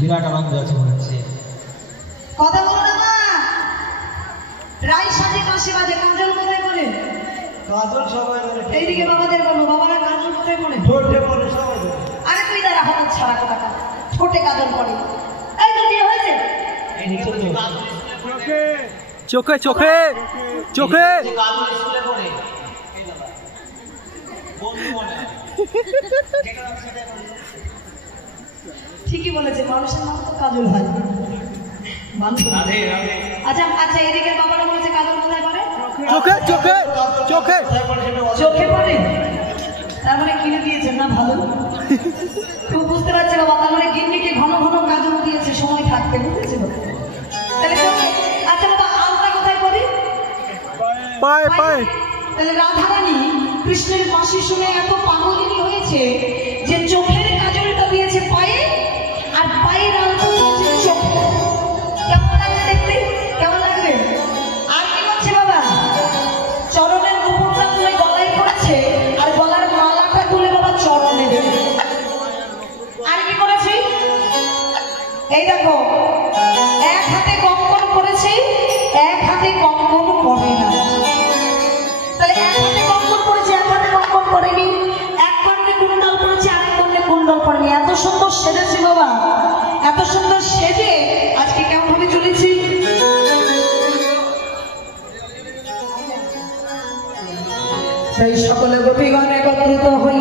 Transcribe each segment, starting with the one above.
বিরাট আনন্দ আছে মনে হচ্ছে। কথা বলো না মা। রাই সাজে কাশি বাজে, কাজল কোথায় পড়ে? কাজল সবাই বলে। এইদিকে বাবাদের বলো, বাবারা কাজল কোথায় পড়ে? ঠোঁটে পড়ে সবাই। আরে তুই দাঁড়া, হাত ছাড়া কথা কা। ঠোঁটে কাজল পড়ে। এই তো বিয়ে হয়েছে? এই নিচে চোখে চোখে চোখে কাজল স্কুলে পড়ে। এই দাদা বন্ধু মনে ঠিকই বলেছে, মানুষের নাম তো কাজল হয়। আচ্ছা আচ্ছা, এদিকে বাবারা বলেছে কাজল কোথায় পড়ে? চোখে চোখে চোখে চোখে পড়ে। তার মানে কিনে দিয়েছেন না? ভালো, খুব বুঝতে পারছি বাবা। তার মানে গিন্নিকে ঘন ঘন কাজল দিয়েছে সময় থাকতে, বুঝেছি তাহলে। আচ্ছা বাবা, আলতা কোথায় পড়ে? পায়ে পায়ে। তাহলে রাধারানী কৃষ্ণের মাসি শুনে এত পাগলিনী হয়েছে যে চোখের কাজলটা দিয়েছে পায়ে, আর পায়ের আলতা দিয়েছে চোখে। কেমন লাগছে দেখতে? কেমন লাগবে? আর কি করছে বাবা? চরণের নুপুরটা তুলে গলায় পড়েছে, আর গলার মালাটা তুলে বাবা চরণে দেবে। আর কি করেছে? এই দেখো, এক হাতে কঙ্কন করেছে, এক হাতে কঙ্কন পরে না। তাহলে এক হাতে কঙ্কন পরেছে, এক হাতে কঙ্কন পরেনি। এক কর্ণে কুণ্ডল পরেছে, আরেক কর্ণে কুণ্ডল পরেনি। এত সুন্দর সেজেছি বাবা, এত সুন্দর সেজে আজকে কেমন ভাবে চলেছি। সেই সকলে গোপীগণ একত্রিত হই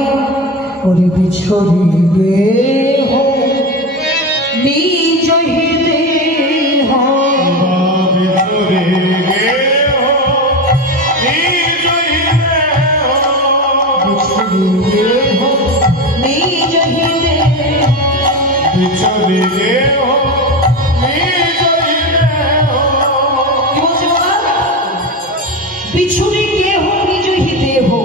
ওরে বিছড়িবে নিজ হৃদয় বিছুরি কে হো নিজ হিতে হো।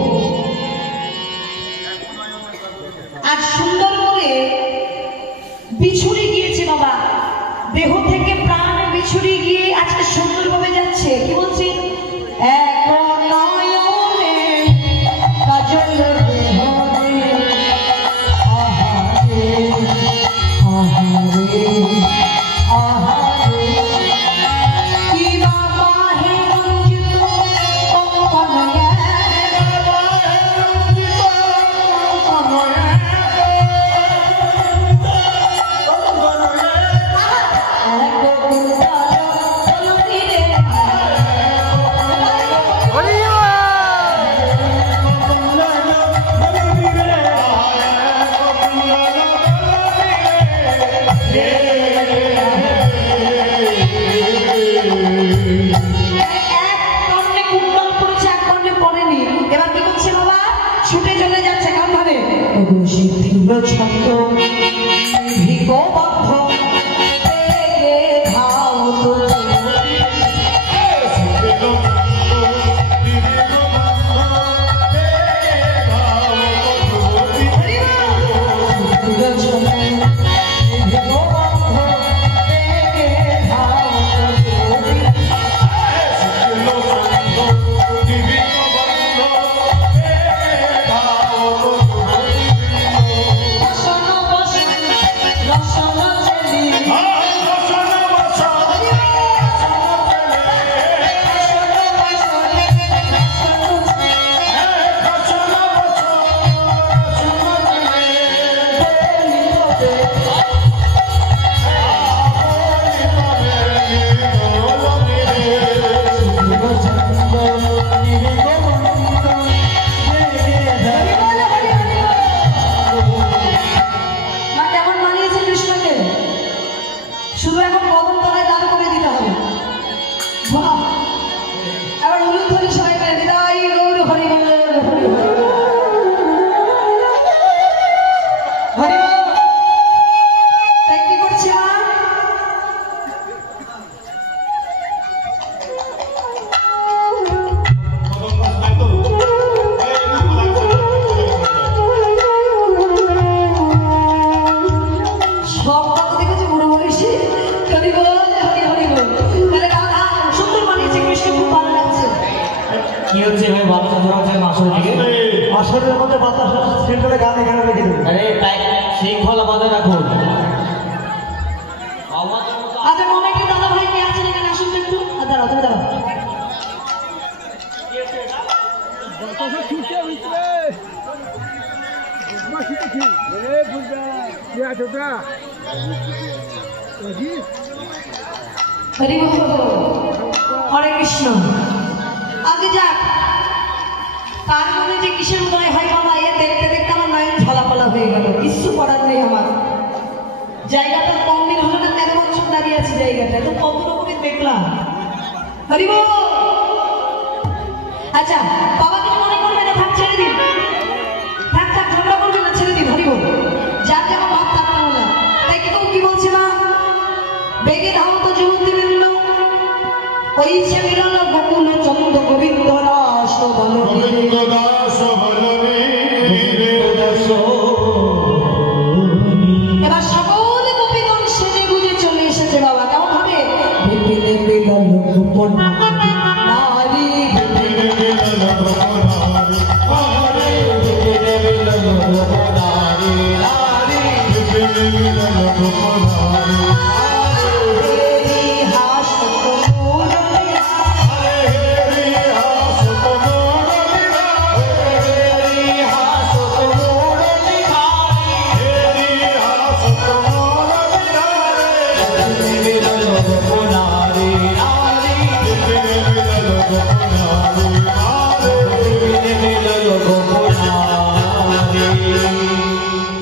আজ সুন্দর করে বিছুরি গিয়েছে বাবা, দেহ থেকে প্রাণ বিছুরি গিয়ে আজকে সুন্দরভাবে যাচ্ছে। কি বলছি? এক নয়নে কাজল ছন্দ ভিগবদ্ধ ধাও আসরের মধ্যে বাতাস সেন্টারে গান এখানে রেখে দেবে। আরে তাই শৃঙ্খলা বাঁধে রাখুন। আচ্ছা কমিটির দাদা ভাই কে আছেন এখানে আসুন তো একটু। দাঁড়াও তুমি দাঁড়াও। হরি বল, হরে কৃষ্ণ। আগে যাক তার মনে যে কিসের উদয় হয় বাবা, এ দেখতে দেখতে আমার নয়ন ঝালাপালা হয়ে গেল। কিছু করার নেই আমার। জায়গাটা কম দিন হলো না, 13 বছর দাঁড়িয়ে আছে জায়গাটা, তো কত রকমের দেখলাম। হরি বল। আচ্ছা বাবা কিছু মনে করবে না, থাক ছেড়ে দিন, থাক থাক ঝগড়া করবে না, ছেড়ে দিন। হরি বল। যার যেমন ভাব থাক না হলো। তাই কি কি বলছে না, বেগে ধাও তো যুবতীবৃন্দ, ওই সে মিলন গোকুল চন্দ্র গোবিন্দ দাস গোবিন্দ দাস এবার সকল গোপীগণ সেজে গুজে চলে এসেছে বাবা। কেমন হবে?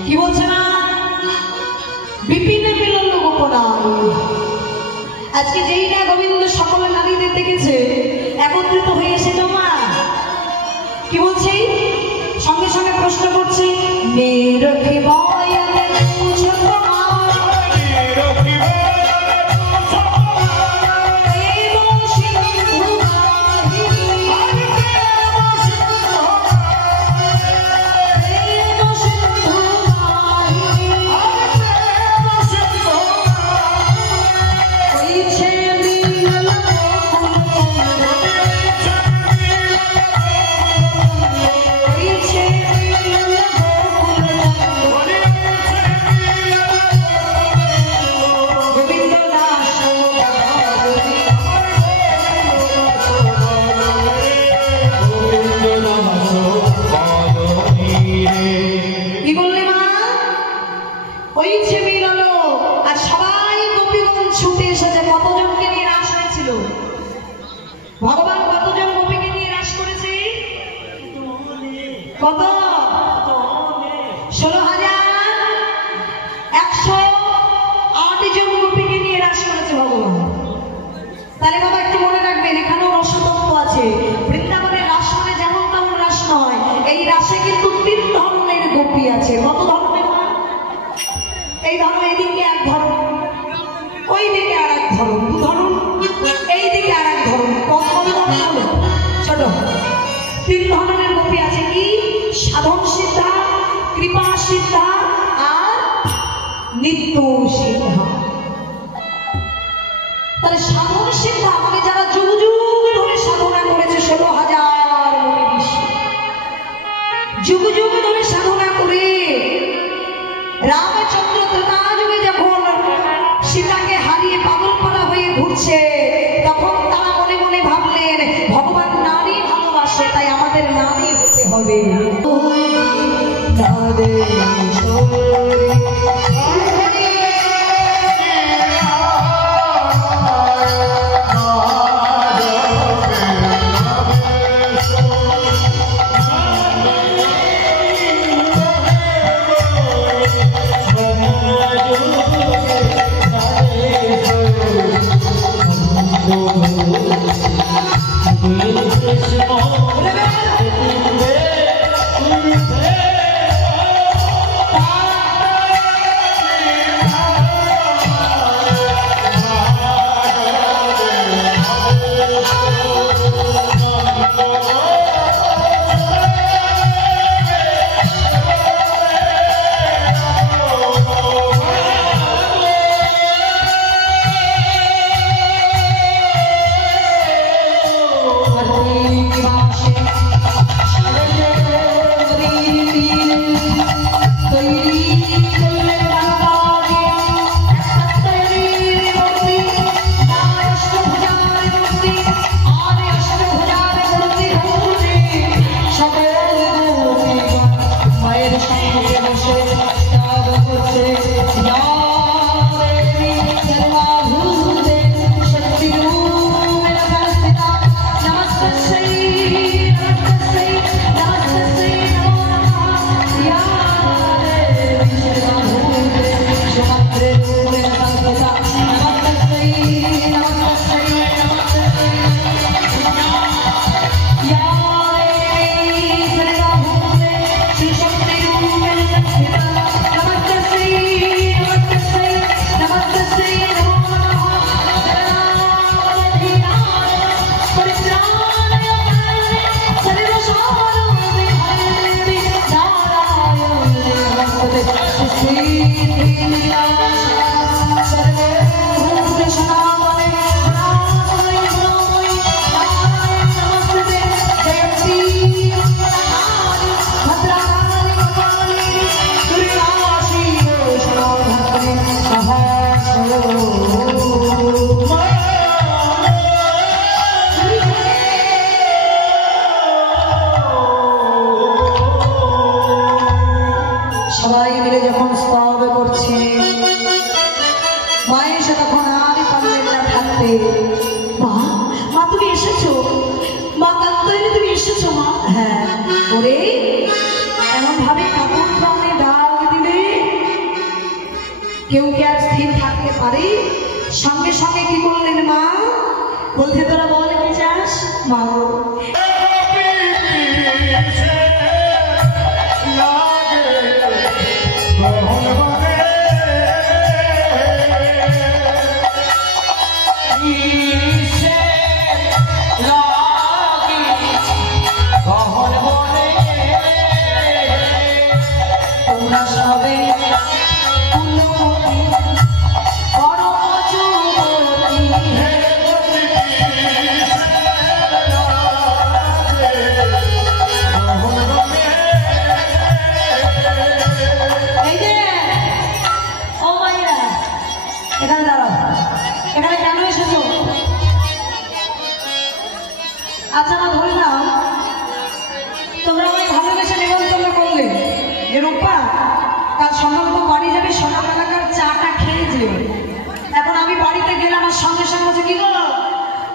কি বলছে না, বিপিনে মিলন গোপনা। আজকে যেই না গোবিন্দ সকল নারীদের দেখেছে একত্রিত হয়ে এসেছে মা, কি বলছে, সঙ্গে সঙ্গে প্রশ্ন করছে, মেরখি বয়ানে পুছো তোমার ভগবান কতজন গোপীকে নিয়ে রাস করেছে? কত? 16,108 জন গোপীকে নিয়ে রাস করেছে ভগবান। তাহলে বাবা একটু মনে রাখবেন, এখানেও রসতত্ত্ব আছে। বৃন্দাবনের রাস মানে যেমন তেমন রাস নয়, এই রাসে কিন্তু 3 ধরনের গোপী আছে। কত ধরনের? এই ধরো এইদিকে এক ধরন, ওই দিকে আর এক ধরন, দু ধরন, এই দিকে আর এক ধরন, কত ধরন হলো ছোট? 3 ধরনের গোপী আছে। কি? সাধন সিদ্ধা, কৃপা সিদ্ধা আর নিত্য সিদ্ধা। তাহলে সাধন সিদ্ধা মানে যারা যুগ যুগ ধরে সাধনা করেছে, 16,000 মুনি ঋষি যুগ যুগ ধরে সাধনা করে রামচন্দ্র ত্রেতা যুগে যখন সীতাকে হারিয়ে পাগলপাড়া হয়ে ঘুরছে, তখন তারা মনে মনে ভাবলেন ভগবান নারী ভালোবাসে, তাই আমাদের নারী হতে হবে। কেউ কি আর স্থির থাকতে পারে? সঙ্গে সঙ্গে কি করলেন মা? বলতে তোরা বল কি চাস মা? আচ্ছা না ধরলাম তোমরা আমায় ভালোবেসে নিমন্ত্রণ করলে যে রূপা কাল সকাল তো বাড়ি যাবে, সকালবেলাকার চাটা খেয়ে যাবে। এখন আমি বাড়িতে গেলে আমার সঙ্গে সঙ্গে বলছে কি গো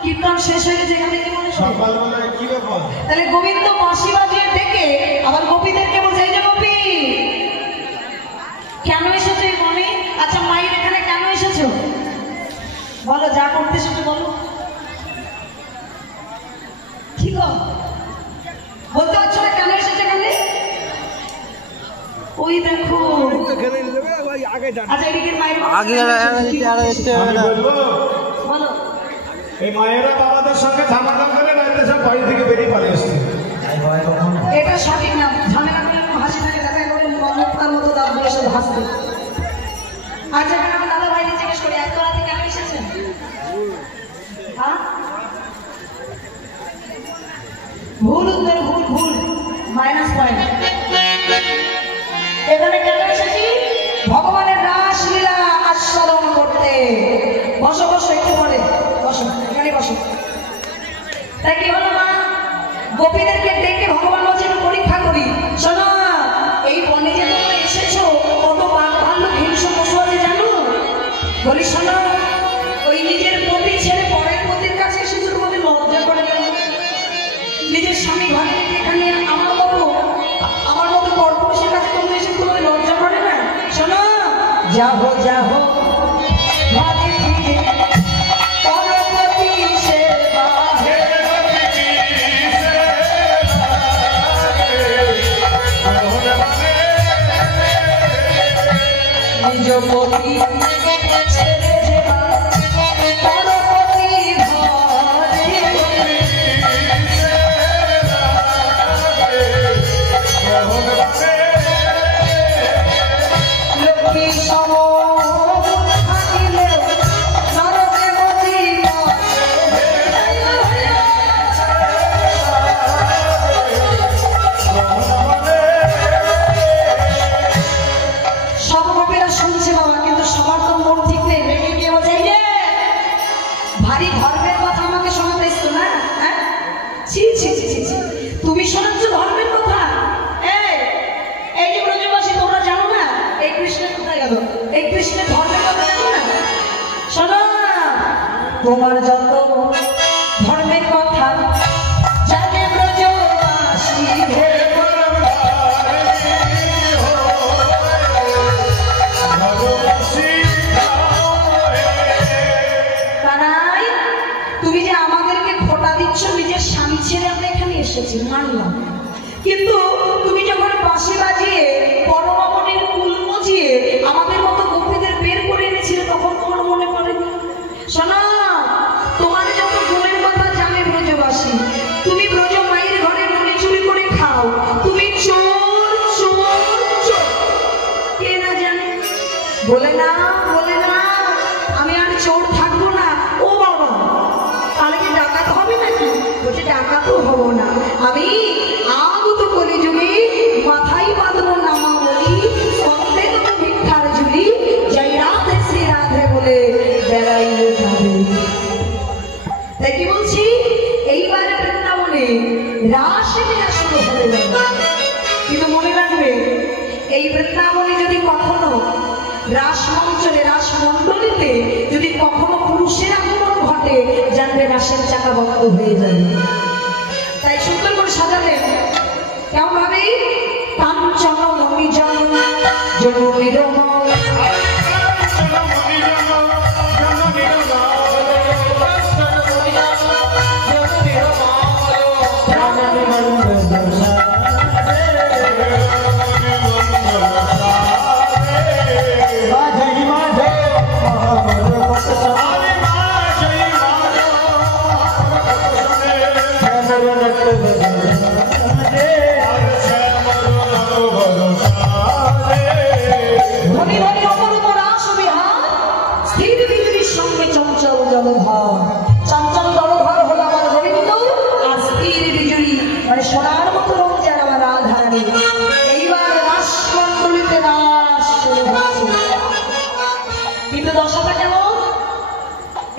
কীর্তন শেষ হয়ে গেছে, এখানে কি মনে সকালবেলায় কি ব্যাপার? তাহলে গোবিন্দ বাঁশি বাজিয়ে ডেকে আবার গোপীদেরকে বলছে এই যে গোপী কেন এসেছো এই মনে? আচ্ছা মায়ের এখানে কেন এসেছো বলো, যা করতে এসেছো বলো। ঠিক বলতে পারছো না কেন এসেছে এখানে? ওই দেখো আচ্ছা এদিকে মায়ের আগে দেখতে হবে না বলো এই মায়েরা বাবাদের সঙ্গে ঝামেলা করে রাতে সব বাড়ি থেকে বেরিয়ে পালিয়ে আসছে। এটা সঠিক না, ঝামেলা করে হাসি থাকে দেখা করে মমতার মতো দাম বলে শুধু হাসতে। আচ্ছা এখন আমার দাদা ভাইকে জিজ্ঞেস করি এত রাতে কেন এসেছেন? ভুল উত্তর, ভুল ভুল, মাইনাস পয়েন্ট। এখানে কেন এসেছি? ভগবানের রাসলীলা আস্বাদন করতে। বসো বসো, একটু পরে বসো, এখানে বসো। তাই কি হলো মা? গোপীদেরকে ডেকে ভগবান বলছেন পরীক্ষা করি। শোনো, এই বনে যে তোমরা এসেছো কত বাঘ ভাল্লুক হিংস্র পশু আছে জানো? বলি শোনো, ওই নিজের পতি ছেড়ে পরের পতির কাছে এসেছো, তোমাদের লজ্জা করে না? নিজের স্বামী ঘরে রেখে এখানে আমার মতো পরপুরুষের কাছে তোমরা এসে তোমাদের লজ্জা করে না? শোনো, যাহো যাহো ভাগে ফিরে পরপতি সেবা নিজ পতি ছেড়ে যেবা পরপতি ঘরে লক্ষ্মী সম থাকিলে নরদেবতী সর্বপেরা শুনছে বাবা, কিন্তু সবার তো মন ঠিক নেই। রেগে গিয়ে বলছে এই যে ভারী ধর্মের কথা আমাকে শোনাতে এসছো না? হ্যাঁ, ছি ছি ছি ছি ছি, তুমি শোনাচ্ছ ধর্মের কথা? এই যে ব্রজবাসী তোমরা জানো না এই কৃষ্ণের কোথায় গেল? এই কৃষ্ণের ধর্মের কথা জানো না? শোনো, তোমার যত ধর্মের কথা জানে ব্রজবাসী হে কানাই, তুমি যে আমাদেরকে খোটা দিচ্ছ, নিজের স্বামী ছেড়ে আমরা এখানে এসেছি মানলাম, কিন্তু তুমি যখন বাঁশি বাজিয়ে পরমামনির কুল মজিয়ে আমাদের মতো গোপীদের বের করে এনেছিলে তখন তোমার মনে পড়েনি? শোনা, তোমার যত গুণের কথা জানে ব্রজবাসী, তুমি ব্রজ মায়ের ঘরে মুড়ি চুরি করে খাও, তুমি চোর চোর চোর, কে না জানে? বলে না আমি আর চোর থাকবো না। ও বাবা, তাহলে কি ডাকাত হবে নাকি? বলছে ডাকাতও হবো না, আমি আগত কলিযুগে মাথায় বাঁধবো নামা বলি সন্তে তো ভিক্ষার ঝুলি যাই রাধে শ্রী রাধে বলে বেড়াই যাবে। তাই কি বলছি, এইবারে বৃন্দাবনে রাসলীলা শুরু হয়ে যাবে। কিন্তু মনে রাখবে, এই বৃন্দাবনে যদি কখনো রাসমঞ্চলে রাসমণ্ডলীতে যদি কখনো পুরুষের আগমন ঘটে, জানবে রাসের চাকা বন্ধ হয়ে যাবে। তাই সুন্দর করে সাজালেন কেমন ভাবে? কাঞ্চন মণিজন জননীরম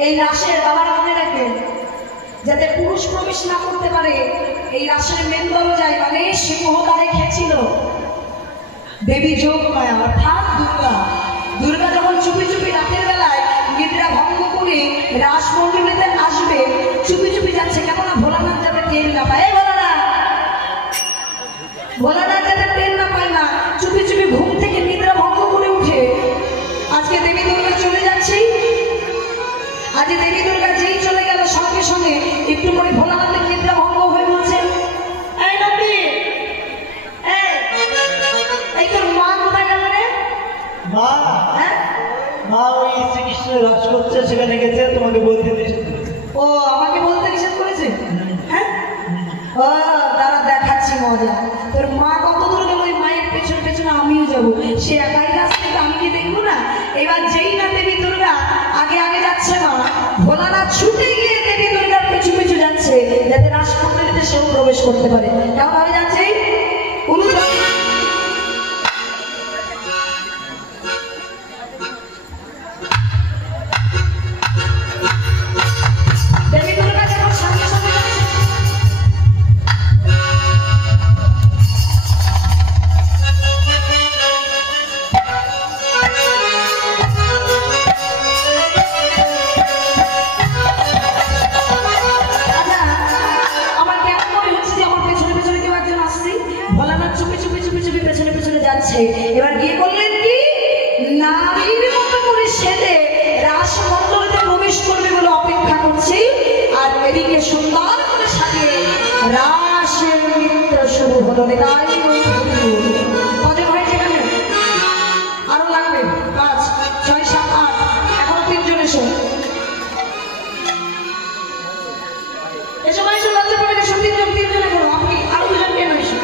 এই রাসের বাবার মনে রাখে যাতে পুরুষ প্রবেশ না করতে পারে, এই রাসের মেন দরজায় মানে সিংহদ্বারে খেয়েছিল দেবী যোগমায়া অর্থাৎ দুর্গা যখন চুপি চুপি রাতের বেলায় নিদ্রা ভঙ্গ করে রাসমণ্ডলীতে আসবে, চুপি চুপি যাচ্ছে, কেমন ভোলানাথ যাতে টের না পায়। ভোলানাথ যাতে টের না পায় না, চুপি চুপি ঘুম থেকে নিদ্রা ভঙ্গ করে উঠে আজকে দেবী দুর্গা চলে যাচ্ছে। আজ দেবী দুর্গা যেই চলে গেল সঙ্গে সঙ্গে একটু পরে ভোলানাথের নিদ্রা ভঙ্গ হয়ে বলছেন, এই নবী, এই তোর মা কোথায় গেল রে? মা? হ্যাঁ কৃষ্ণ রাস করছে সেখানে গেছে তোমাকে বলতে নিষেধ করেছে। ও আমাকে বলতে নিষেধ করেছে? হ্যাঁ, ও দাঁড়া দেখাচ্ছি মজা। তোর মা কত দূর গেল, ওই মায়ের পেছনে পেছনে আমিও যাবো। সে একাই কাছ থেকে আমি কি দেখবো না? এবার যেই না দেবী দুর্গা আগে আগে যাচ্ছে মা, ভোলানাথ ছুটে গিয়ে দেবী দুর্গার পিছু পিছু যাচ্ছে যাতে রাসমন্দিরে সেও প্রবেশ করতে পারে। কেমন ভাবে যাচ্ছে? দেবী দুর্গা যখন সঙ্গে সঙ্গে যাচ্ছে, আমার কেমন মনে হচ্ছে যে আমার পেছনে পেছনে কেউ একজন আসছে। ভোলানাথ চুপি চুপি চুপি চুপি পেছনে পেছনে যাচ্ছে। এবার গিয়ে করলেন কি, নারীর মতো করে সেজে রাসমণ্ডলীতে প্রবেশ করবে বলে অপেক্ষা করছে। আর এদিকে সুন্দর করে সাজিয়ে রাসের নৃত্য শুরু হলো। তাই কজন হয়েছে এখানে? আরো লাগবে 5, 6, 7, 8, এখনো 3 জন এসো। এসো ভাই, এসো, লজ্জা পড়ে এসো। 3 জন এখনো, আপনি আরো 2 জন কেন? এসো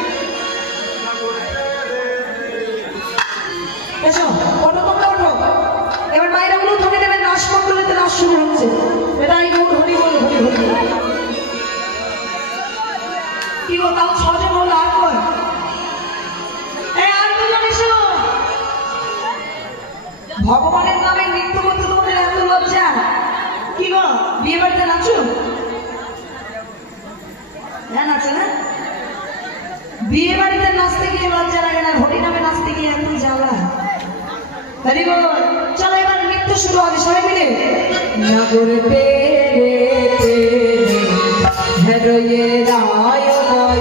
এসো, ওঠো তোমরা ওঠো। এবার বাইরে গুলো ধরে দেবেন, রাসমণ্ডলীতে রাস শুরু হচ্ছে। এটাই গৌর হরি বল, হরি হরি। কি গো, তাও 6 জন হলো, আর কয়? এই আর 2 জন এসো। ভগবানের নামে নৃত্য করতে তোমাদের এত লজ্জা? কি গো, বিয়ে বাড়িতে নাচো? হ্যাঁ নাচো না? বিয়ে বাড়িতে নাচতে গিয়ে লজ্জা লাগে না, হরি নামে নাচতে গিয়ে এত জ্বালা। হরি বল। চলো এবার নৃত্য শুরু হবে, সবাই মিলে। নাগর পেরে হেরয়ে রায় মায়া,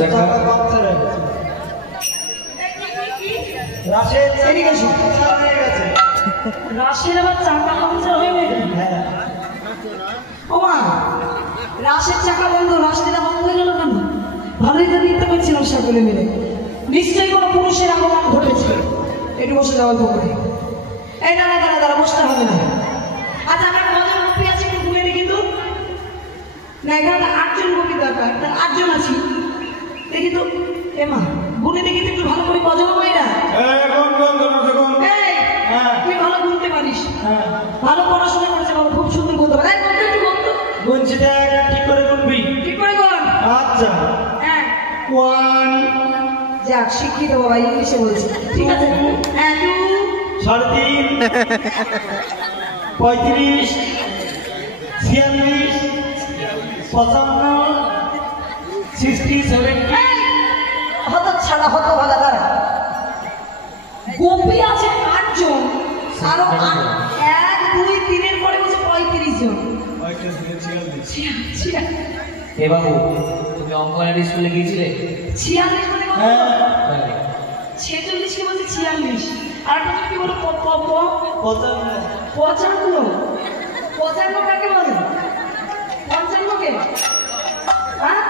চাকা রাশের এদিকে এসো। রাশের আবার চাকা পাংচার হয়ে গেছে। ও মা, রাশের চাকা বন্ধ, রাশটা বন্ধ হয়ে গেল কেন? ভালোই তো নিতে পারছিলাম সকলে মিলে। নিশ্চয়ই কোনো পুরুষের আগমন ঘটেছে। একটু বসে যাওয়া করে। এই দাঁড়া দাঁড়া দাঁড়া, বসতে হবে না। আচ্ছা, আমার কজন গোপী আছে একটু গুনে দেখি তো। না, এখানে 8 জন গোপী দরকার, তার 8 জন আছি। দেখি তো, এ মা, গুনে দেখি তো একটু ভালো করে, কজন মায়েরা? তুই ভালো গুনতে পারিস, ভালো পড়াশোনা করেছে, বাবা খুব সুন্দর গুনতে পারে। একটু গুনতো, গুনছি দেখ, ঠিক করে গুনবি। ঠিক করে গুন। আচ্ছা, হ্যাঁ 1 যাক, শিক্ষিত বাবা, ইংলিশে বলছি। ঠিক আছে, হ্যাঁ 2 3.5 35 46 55 60 70 হত ছাড়া হত ভালো দাঁড়া। গোপী আছে 8 জন, আরো 1 2 3 এর পরে বলছে 35 জন। এ বাবু, তুমি অঙ্গনওয়াড়ি স্কুলে গিয়েছিলে? 46 মানে কত? হ্যাঁ 46 কে বলছে 46, আর একটা কি বলো 55 কাকে বলে? 55 কে? হ্যাঁ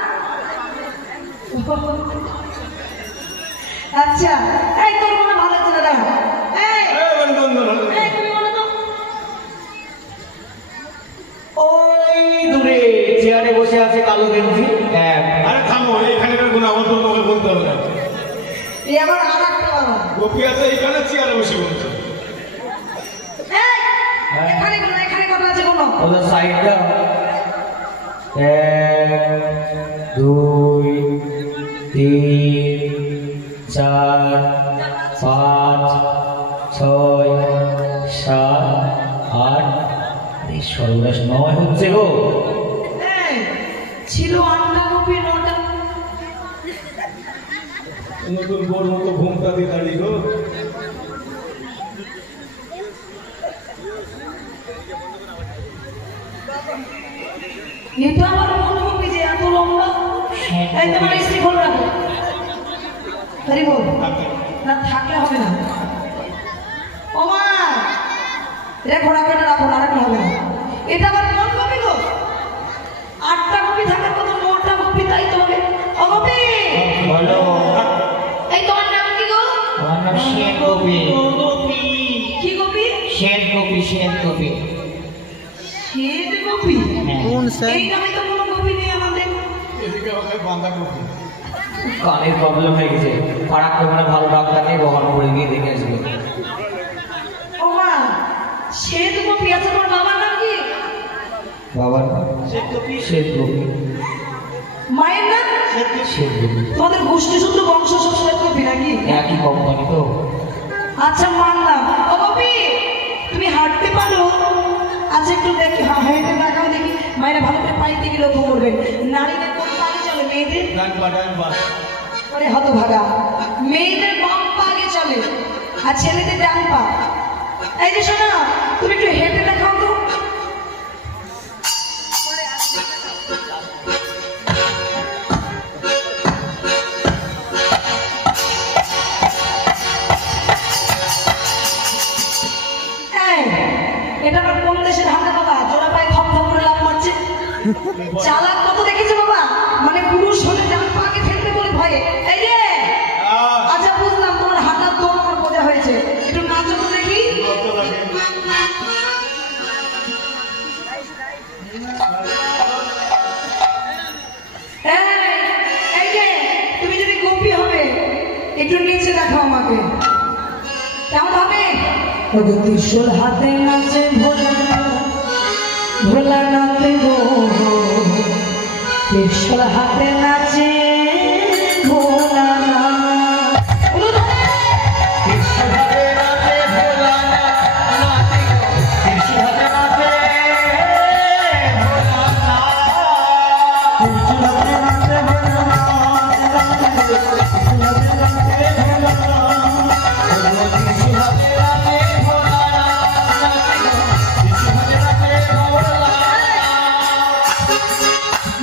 আচ্ছা, এই তোর মনে ভালো হচ্ছে না দাঁড়া। এই তুমি বলো তো। ওই দূরে চেয়ারে বসে আছে কালো গেঞ্জি। আরে থামো, এখানে গুণাবদ্ধ তোমাকে বলতে হবে না। এই আবার আর একটা বলো। গোপী আছে এখানে চেয়ারে বসে বলছে। এই এখানে কথা আছে বলো। ওদের সাইডটা 1 2 3 4 5 6 7 8 এই সর্বনাশ 9 হচ্ছে গো। এই ছিল 8টা গোপী, 9টা। নতুন বোর মতো ঘুমটা দিয়ে দাঁড়িয়ে গো। এটা আমার মনে হবে যে এত লম্বা। এই তোমার স্ত্রী ফোন রাখো। আরে বল না, থাকলে হবে না। ও মা, রেখো, রাখো না, রাখো না, রাখলে হবে না। এটা আবার কোন গোপী গো? 8টা গোপী থাকার কথা, 9টা গোপী, তাই তো হবে। ও গোপী, বলো। এই তোমার নাম কি গো? আমার নাম শেন গোপী। কি গোপী? শেন গোপী, শেন গোপী। শ্বেত গোপী? কোন স্যার? এই নামে তো কোনো গোপী নেই আমাদের। এদিকে আমাকে বাঁধা গোপী। কানের প্রবলেম হয়ে গেছে, ফারাক ওখানে ভালো ডাক্তার নেই, বহন করে গিয়ে দেখে আসবে। ও মা, শ্বেত গোপী আছে, তোমার বাবার নাম কি? বাবার শেন গোপী। মায়ের নাম? শেন গোপী। তোমাদের গোষ্ঠী শুদ্ধ বংশ সব শ্বেত গোপী নাকি? একই কোম্পানি তো। আচ্ছা মানলাম। ও গোপী, তুমি হাঁটতে পারো? আচ্ছা একটু দেখি, হ্যাঁ হেঁটে দেখাও দেখি। মায়েরা ভালো করে পাই দিকে লক্ষ্য করবেন। নারীদের কোন পাগে চলে? মেয়েদের? আরে হতভাগা, মেয়েদের বাম পা আগে চলে আর ছেলেদের ডান পা। এই যে শোনো, তুমি একটু হেঁটে দেখাও তো। এটা আবার কোন দেশের হাতে বাবা? জোড়া পায়ে থপ থপ করে লাফ মারছে। চালাক কত দেখেছে বাবা, মানে পুরুষ হলে ডান পাকে ফেলতে বলে ভয়ে। এই যে আচ্ছা বুঝলাম, তোমার হাঁটার দৌড় আমার বোঝা হয়েছে। একটু নাচো তো দেখি। এই যে তুমি যদি গোপী হবে, একটু নিচে দেখো আমাকে, কেমন হবে? ত্রিশূল হাতে নাচে ভোলা, ভোলা নাচে গো, ত্রিশূল হাতে নাচে ভোলা না।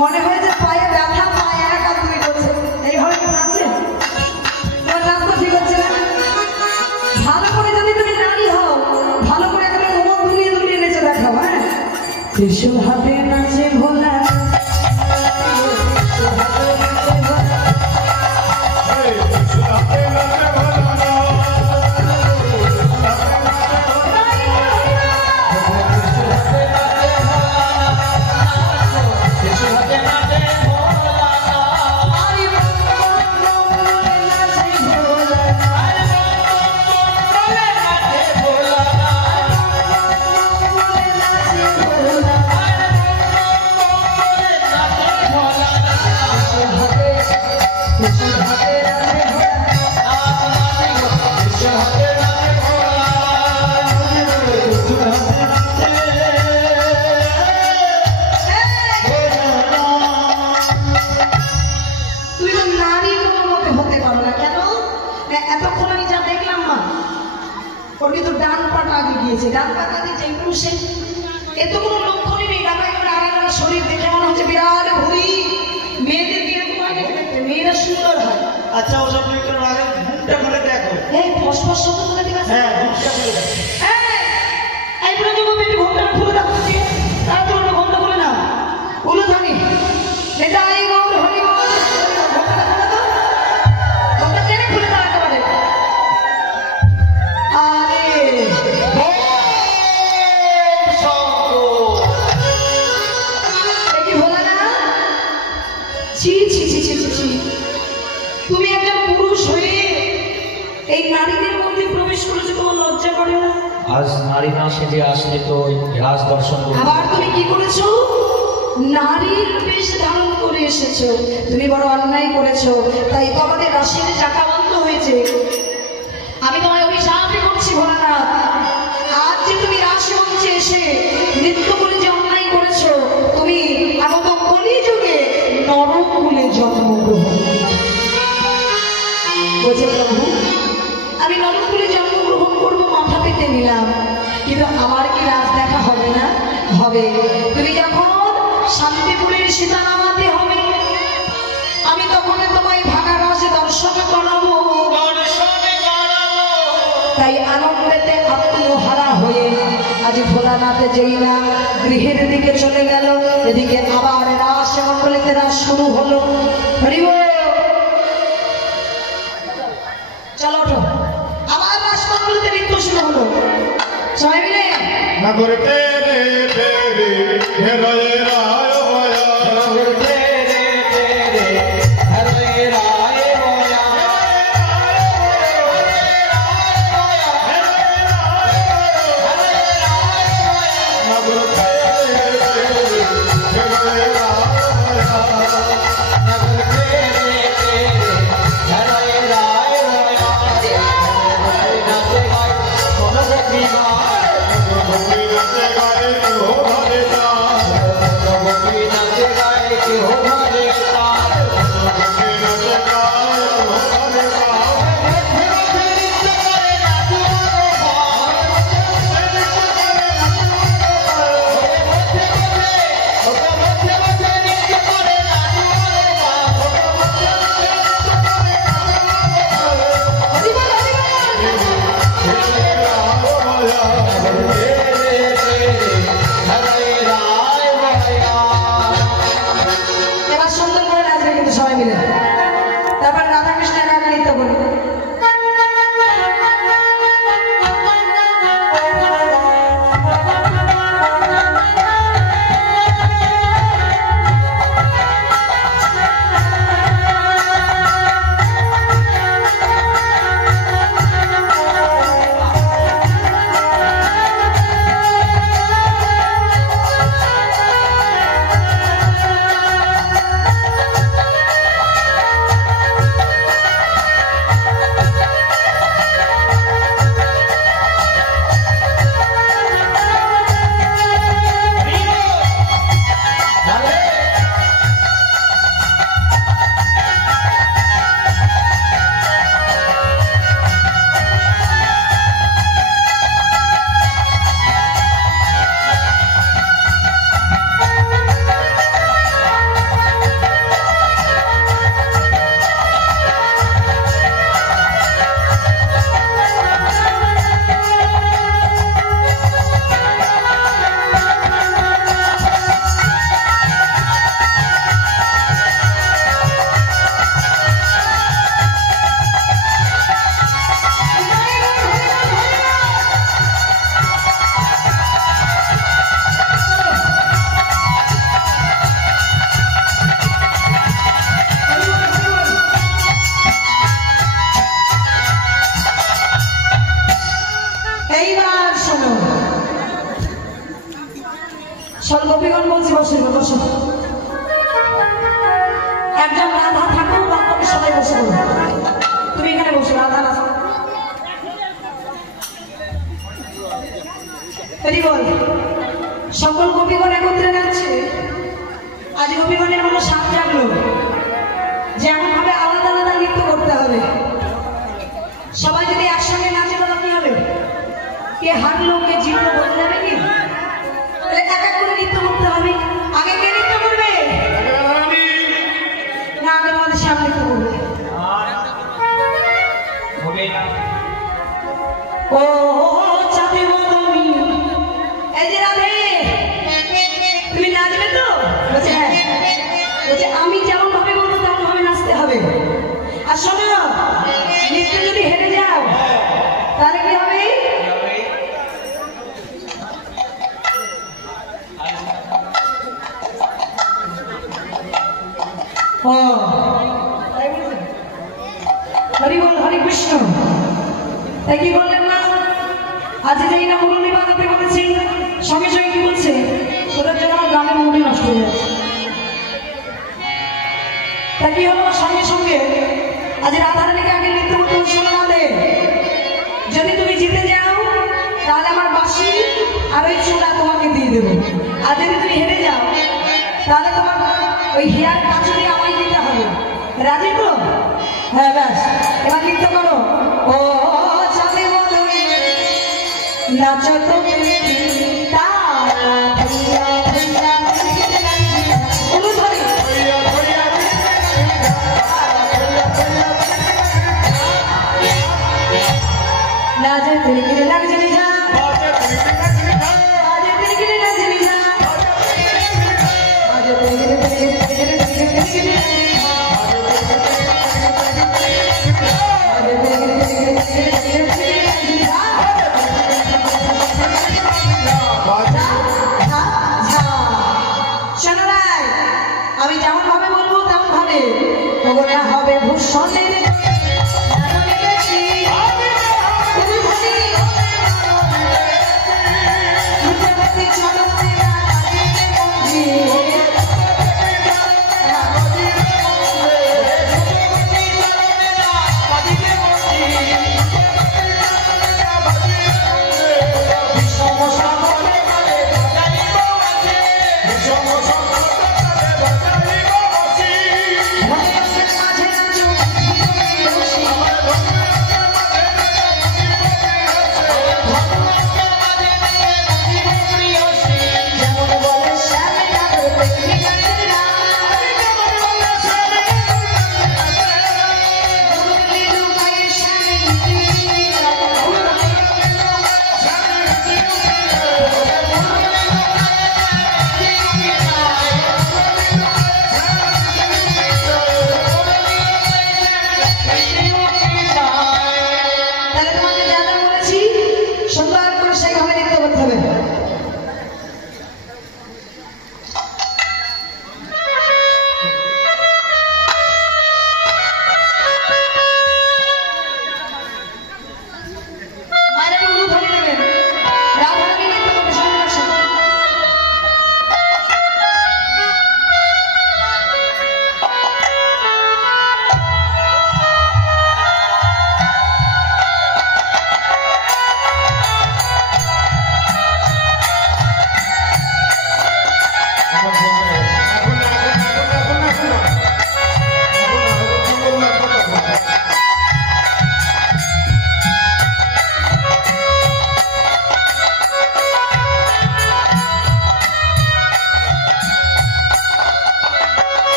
মনে হয় যে পায়ে ব্যথা, পায়ে একা তুমি করছে। ত্রিশূল হাতে নাচে ভোলা ডান পাকাতে যে পুরুষে এত কোনো লক্ষণই নেই ডাকাই করে আলাদা শরীর দেখে মনে হচ্ছে বিরাট ভুড়ি মেয়েদের কিরকম হয় দেখতে মেয়েরা সুন্দর হয় আচ্ছা ওসব একটু আগে মুখটা খুলে দেখো এই ফসফস শব্দ করে দিবা হ্যাঁ মুখটা খুলে দেখো এই পুরো যুবক একটু ঘন্টা খুলে দাও তার তো ঘন্টা খুলে নাও উলু ধানি এটা এই গৌর হরি গৌর ঘন্টা খুলে দাও ঘন্টা টেনে খুলে দাও একেবারে আরে তুমি একটা পুরুষ হয়ে এই নারীদের মধ্যে প্রবেশ করেছো তোমার লজ্জা করে না আজ নারী না সেজে আসলে তো রাজ দর্শন করতে আবার তুমি কি করেছো নারীর বেশ ধারণ করে এসেছো তুমি বড় অন্যায় করেছো তাই তো আমাদের রাশিতে চাকা বন্ধ হয়েছে আমি তোমায় অভিশাপই করছি ভোলানাথ আজ যে তুমি রাশিমঞ্চে এসে নৃত্য করে যে অন্যায় করেছো তুমি আগত কলিযুগে নরকুলে জন্মগ্রহণ বলছে প্রভু আমি নরকুলে জন্মগ্রহণ করবো মাথা পেতে নিলাম কিন্তু আমার কি রাজ দেখা হবে না হবে তুমি যখন শান্তিপুরের সীতা নামাতে হবে আমি তখন তোমায় ভাগা রাজে দর্শন করাবো তাই আনন্দেতে আত্মহারা হয়ে আজ ভোলানাথে যেই না গৃহের দিকে চলে গেল এদিকে আবার রাস মণ্ডলীতে রাস শুরু হলো হরিব চলো ওঠো আবার রাস মণ্ডলীতে নৃত্য শুরু হলো সবাই মিলে নগর তেরে তেরে হেরয়ে রায় বয়া নগর তেরে তেরে হেরয়ে রায় বয়া নগর তেরে তেরে হেরয়ে রায় বয়া নগর তেরে তেরে হেরয়ে রায় বয়া নাচে গায় কোন ভক্তি গায় বসে গো, বসো। একজন রাধা ঠাকুর বাকি সবাই বসে গেল। তুমি এখানে বসো, রাধা রাধা। বল, সকল গোপীগণ একত্রে যাচ্ছে। আজ গোপীগণের মনে সাপ জাগলো, যেমন ভাবে আলাদা আলাদা নৃত্য করতে হবে। সবাই যদি একসঙ্গে নাচে বলো কি হবে? কে হারলো কে জিতলো বোঝা যাবে কি? এক এক করে নৃত্য করতে হবে। আগে কে নৃত্য করবে? না, আগে আমাদের সামনে নৃত্য করবে। ও চাঁদে বদনি, এই যে রাধে, তুমি নাচবে তো? বলছে হ্যাঁ। বলছে আমি যেমন ভাবে বলবো তেমন ভাবে নাচতে হবে। আর শোনো, নৃত্য যদি হেরে যাও তাহলে কি হবে? ও হরি বল, হরে কৃষ্ণ। তাই কি বললেন না? আজ যেই না মুরলি বাজাতে বলেছি, সঙ্গে সঙ্গে কি বলছে? ওদের জন্য আমার গ্রামের মুরলি নষ্ট হয়ে যাচ্ছে। তা কি হলো? সঙ্গে সঙ্গে আজ রাধারানীকে আগে নৃত্য করতে শোনা না দে। যদি তুমি জিতে যাও তাহলে আমার বাঁশি আর ওই চূড়া তোমাকে দিয়ে দেবো। আর যদি তুমি হেরে যাও তাহলে তোমার ওই হেয়ার কাচুরি আমায় দিতে হবে। রাজি তো? হ্যাঁ, ব্যাস এবার নৃত্য করো। ও চাঁদে বদনি নাচো তো আমি যেমন ভাবে বলবো তেমন ভাবে ওটা হবে ভূষণের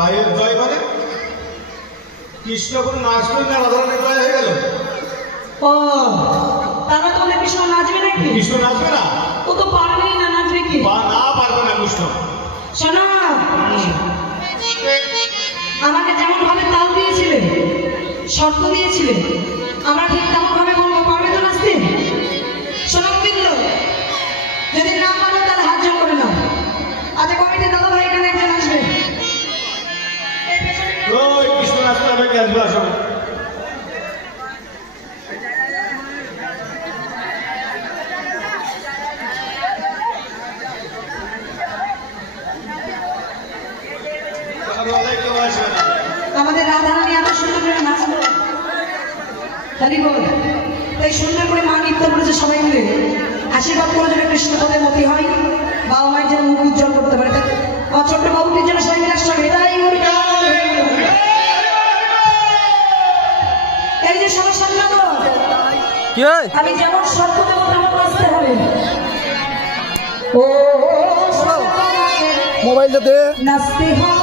রায়ের জয় মানে কৃষ্ণ কোনো নাচবেন না, রাধারানীর জয় হয়ে গেল। ও তারা তো অনেক কৃষ্ণ নাচবে নাকি? কৃষ্ণ নাচবে না? ও তো পারবেই না, নাচবে কি? না পারবে না কৃষ্ণ। শোনো, আমাকে যেমন ভাবে তাল দিয়েছিলে, শর্ত দিয়েছিলে, আমরা ঠিক তেমন ভাবে বলবো, পারবে তো নাচতে? শোনো গোবিন্দ, যদি না পারো তাহলে হাত জোর করে নাও। আচ্ছা কমিটি দাদা ভাই এখানে একজন আসবে। ওই কৃষ্ণ নাচতে হবে, কে আসবে? আসো। কেউ আসবে না। আমাদের রাধারানী এত সুন্দর করে নাচলো, তাই বল। তাই সুন্দর করে মা নৃত্য করেছে, সবাই মিলে আশীর্বাদ করে যেন কৃষ্ণ পদে মতি হয়, বাবা মায়ের যেন মুখ উজ্জ্বল করতে পারে। তাই আমার ছোট্ট বাবুটির জন্য সবাই মিলে আসতে হবে। তাই এই যে সমস্যা কি হয়? আমি যেমন শর্ত দেবো তেমন নাচতে হবে। ও মোবাইলটা দে। নাচতে হবে।